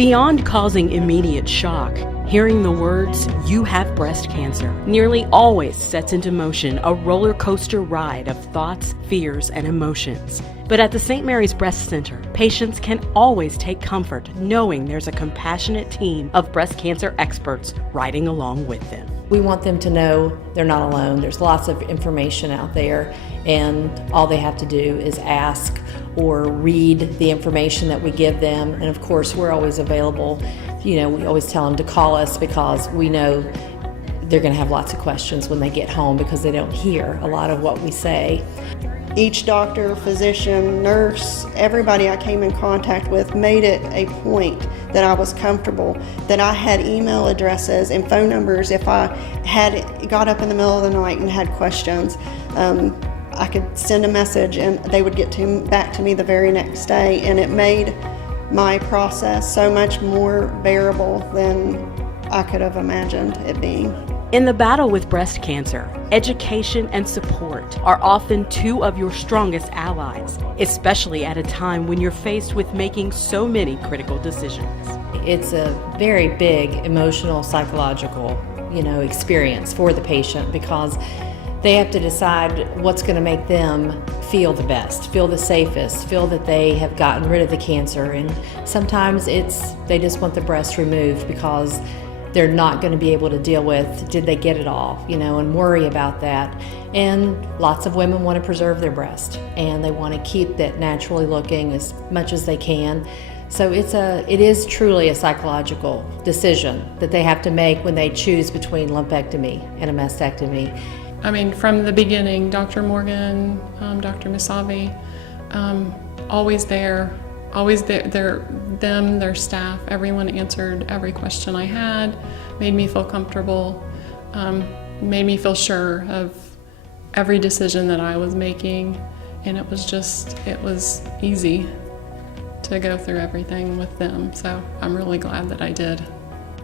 Beyond causing immediate shock, hearing the words, "You have breast cancer," nearly always sets into motion a roller coaster ride of thoughts, fears, and emotions. But at the St. Mary's Breast Center, patients can always take comfort knowing there's a compassionate team of breast cancer experts riding along with them. We want them to know they're not alone. There's lots of information out there, and all they have to do is ask or read the information that we give them. And of course, we're always available. We always tell them to call us because we know they're going to have lots of questions when they get home because they don't hear a lot of what we say. Each doctor, physician, nurse, everybody I came in contact with made it a point that I was comfortable, that I had email addresses and phone numbers. If I had got up in the middle of the night and had questions, I could send a message and they would get back to me the very next day, and it made my process so much more bearable than I could have imagined it being. In the battle with breast cancer, education and support are often two of your strongest allies, especially at a time when you're faced with making so many critical decisions. It's a very big emotional, psychological, experience for the patient because they have to decide what's going to make them feel the best, feel the safest, feel that they have gotten rid of the cancer. And sometimes they just want the breast removed because they're not going to be able to deal with, did they get it all, and worry about that. And lots of women want to preserve their breast and they want to keep that naturally looking as much as they can. So it is truly a psychological decision that they have to make when they choose between lumpectomy and a mastectomy. From the beginning, Dr. Morgan, Dr. Musavi, always there, their staff, everyone answered every question I had, made me feel comfortable, made me feel sure of every decision that I was making, and it was easy to go through everything with them, so I'm really glad that I did.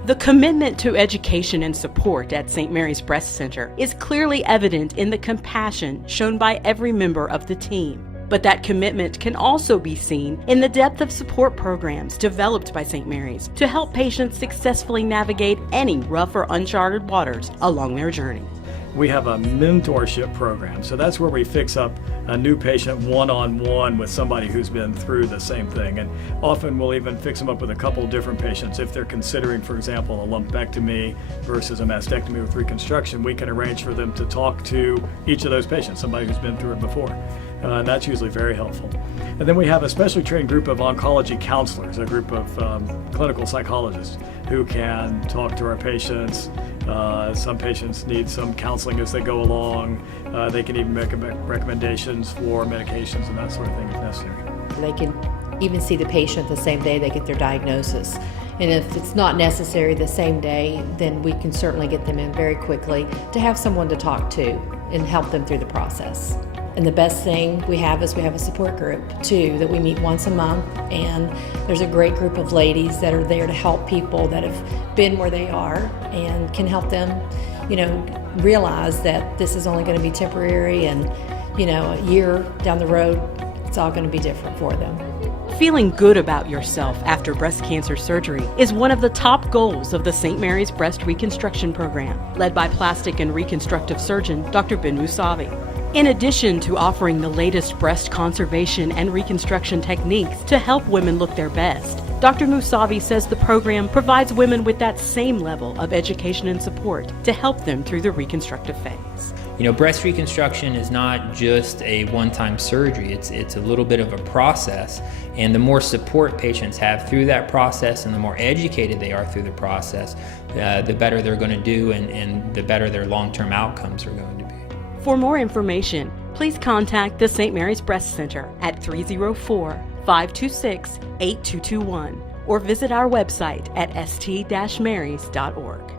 The commitment to education and support at St. Mary's Breast Center is clearly evident in the compassion shown by every member of the team. But that commitment can also be seen in the depth of support programs developed by St. Mary's to help patients successfully navigate any rough or uncharted waters along their journey. We have a mentorship program, so that's where we fix up a new patient one-on-one with somebody who's been through the same thing, and often we'll even fix them up with a couple different patients. If they're considering, for example, a lumpectomy versus a mastectomy with reconstruction, we can arrange for them to talk to each of those patients, somebody who's been through it before. And that's usually very helpful. And then we have a specially trained group of oncology counselors, a group of clinical psychologists who can talk to our patients. Some patients need some counseling as they go along. They can even make recommendations for medications and that sort of thing if necessary. They can even see the patient the same day they get their diagnosis. And if it's not necessary the same day, then we can certainly get them in very quickly to have someone to talk to and help them through the process. And the best thing we have is we have a support group too that we meet once a month, and there's a great group of ladies that are there to help people that have been where they are and can help them, realize that this is only going to be temporary, and a year down the road it's all going to be different for them. Feeling good about yourself after breast cancer surgery is one of the top goals of the St. Mary's Breast Reconstruction Program, led by plastic and reconstructive surgeon Dr. Ben Musavi. In addition to offering the latest breast conservation and reconstruction techniques to help women look their best, Dr. Musavi says the program provides women with that same level of education and support to help them through the reconstructive phase. Breast reconstruction is not just a one-time surgery. It's a little bit of a process, and the more support patients have through that process and the more educated they are through the process, the better they're going to do and the better their long-term outcomes are going to be. For more information, please contact the St. Mary's Breast Center at 304-526-8221 or visit our website at st-marys.org.